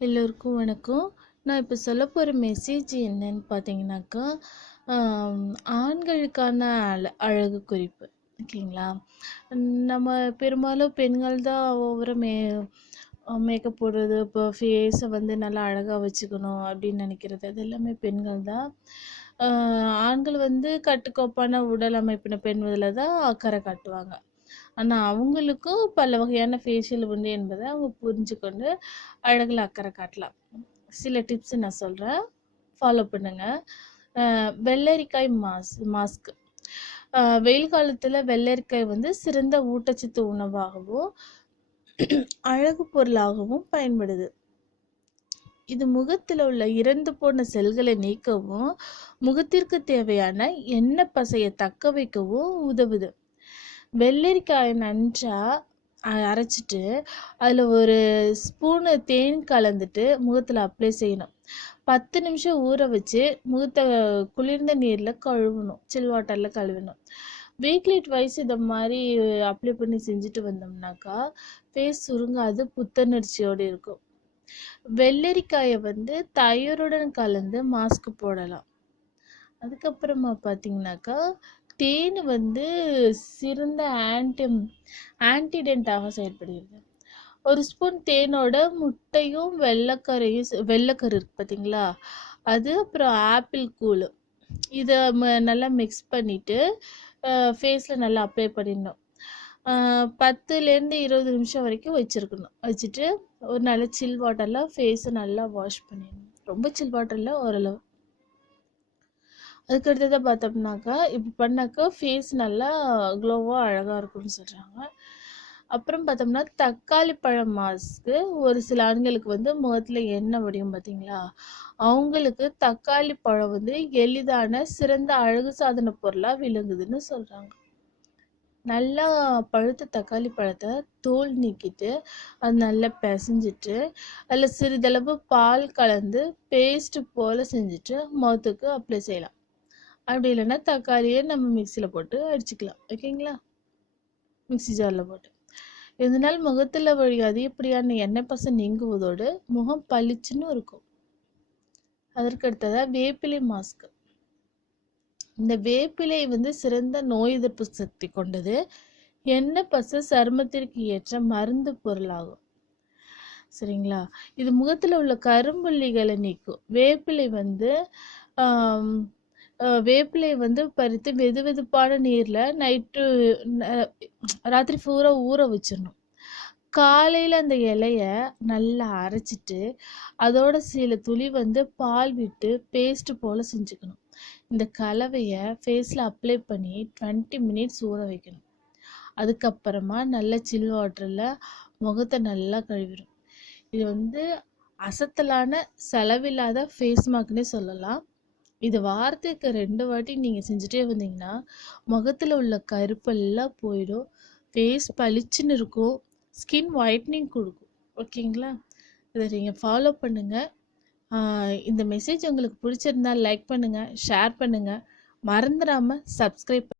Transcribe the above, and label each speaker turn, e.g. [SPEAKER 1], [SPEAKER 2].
[SPEAKER 1] எல்லோருக்கும் வணக்கம். நான் இப்போ சொல்ல போகிற மெசேஜ் என்னன்னு பார்த்தீங்கன்னாக்கா ஆண்களுக்கான அழ அழகு குறிப்பு. ஓகேங்களா? நம்ம பெரும்பாலும் பெண்கள் தான் ஒவ்வொரு மே மேக்கப் போடுறது இப்போ ஃபேஸை வந்து நல்லா அழகாக வச்சுக்கணும் அப்படின்னு நினைக்கிறது. அது எல்லாமே பெண்கள் தான். ஆண்கள் வந்து கட்டுக்கோப்பான உடல் அமைப்பின பெண்வதில் தான் அக்கறை காட்டுவாங்க. ஆனால் அவங்களுக்கும் பல வகையான ஃபேஷியல் உண்டு என்பதை அவங்க புரிஞ்சுக்கொண்டு அழகில் அக்கறை காட்டலாம். சில டிப்ஸ் நான் சொல்கிறேன் ஃபாலோ பண்ணுங்க. வெள்ளரிக்காய் மாஸ் மாஸ்க் வெயில் காலத்தில் வெள்ளரிக்காய் வந்து சிறந்த ஊட்டச்சத்து உணவாகவும் அழகு பொருளாகவும் பயன்படுது. இது முகத்தில் உள்ள இறந்து போன செல்களை நீக்கவும் முகத்திற்கு தேவையான எண்ணெய் பசையை தக்க வைக்கவும் உதவுது. வெள்ளரிக்காயை நன்றா அரைச்சிட்டு அதில் ஒரு ஸ்பூனு தேன் கலந்துட்டு முகத்தில் அப்ளை செய்யணும். பத்து நிமிஷம் ஊற வச்சு முகத்தை குளிர்ந்த நீரில் கழுவணும். சில் வாட்டரில் கழுவணும். வீக்லி ட்வைஸ் இதை மாதிரி அப்ளை பண்ணி செஞ்சுட்டு வந்தோம்னாக்கா ஃபேஸ் சுருங்காது புத்துணர்ச்சியோடு இருக்கும். வெள்ளரிக்காயை வந்து தயிருடன் கலந்து மாஸ்க் போடலாம். அதுக்கப்புறமா பார்த்தீங்கன்னாக்கா தேன் வந்து சிறந்த ஆன்டி ஆன்டிடென்ட்டாக செயல்படுகிறது. ஒரு ஸ்பூன் தேனோட முட்டையும் வெள்ளைக்கரையும் வெள்ளைக்கரு இருக்கு பார்த்தீங்களா அது அப்புறம் ஆப்பிள் கூழ். இதை ம- நல்லா மிக்ஸ் பண்ணிவிட்டு ஃபேஸில் நல்லா அப்ளை பண்ணிடணும். பத்துலேருந்து இருபது நிமிஷம் வரைக்கும் வச்சுருக்கணும். வச்சுட்டு ஒரு நல்ல சில் வாட்டரில் ஃபேஸை நல்லா வாஷ் பண்ணிடணும். ரொம்ப சில் வாட்டரில் ஓரளவு. அதுக்கு பார்த்தோம்னாக்கா இப்படி பண்ணாக்கா ஃபேஸ் நல்லா க்ளோவாக அழகாக இருக்கும்னு சொல்கிறாங்க அப்புறம் பார்த்தோம்னா தக்காளி பழம் மாஸ்க்கு ஒரு சில ஆண்களுக்கு வந்து முகத்தில் எண்ணெய் வடியும் பார்த்தீங்களா அவங்களுக்கு தக்காளி பழம் வந்து எளிதான சிறந்த அழகு சாதன பொருளாக விளங்குதுன்னு சொல்கிறாங்க நல்லா பழுத்த தக்காளி பழத்தை தோல் நீக்கிட்டு அது நல்லா பிசைஞ்சிட்டு அதில் சிறிதளவு பால் கலந்து பேஸ்ட் போல் செஞ்சுட்டு முகத்துக்கு அப்ளை செய்யலாம். அப்படி இல்லைன்னா தக்காளியை நம்ம மிக்சியில் போட்டு அடிச்சுக்கலாம். ஓகேங்களா? மிக்ஸி ஜாரில் போட்டு. இதனால் முகத்தில் வழி அதிகப்படியான எண்ணெய் பசை நீங்குவதோடு முகம் பளிச்சுன்னு இருக்கும். அதற்கு அடுத்ததாக வேப்பிலை மாஸ்க் இந்த வேப்பிலை வந்து சிறந்த நோய் எதிர்ப்பு சக்தி கொண்டது. எண்ணெய் பசை சருமத்திற்கு ஏற்ற மருந்து பொருளாகும். சரிங்களா? இது முகத்தில் உள்ள கரும்புள்ளிகளை நீக்கும். வேப்பிலை வந்து வேப்பிலை வந்து பறித்து வெது வெதுப்பான நீரில் நைட்டு ராத்திரி பூரா ஊற வச்சிடணும். காலையில் அந்த இலைய நல்லா அரைச்சிட்டு அதோட சில துளி வந்து பால் விட்டு பேஸ்ட் போல் செஞ்சுக்கணும். இந்த கலவையை ஃபேஸில் அப்ளை பண்ணி டுவெண்ட்டி மினிட்ஸ் ஊற வைக்கணும். அதுக்கப்புறமா நல்ல சில் வாட்டரில் முகத்தை நல்லா கழுவிடும் இது வந்து அசத்தலான செலவில்லாத ஃபேஸ் மார்க்னே சொல்லலாம். இது வாரத்துக்கு ரெண்டு வாட்டி நீங்கள் செஞ்சுட்டே வந்தீங்கன்னா முகத்தில் உள்ள கருப்பெல்லாம் போயிடும். ஃபேஸ் பளிச்சுன்னு இருக்கும். ஸ்கின் ஒயிட்னிங் கொடுக்கும். ஓகேங்களா? இதை நீங்கள் ஃபாலோ பண்ணுங்கள் இந்த மெசேஜ் உங்களுக்கு பிடிச்சிருந்தா லைக் பண்ணுங்கள் ஷேர் பண்ணுங்கள் மறந்துடாமல் சப்ஸ்கிரைப்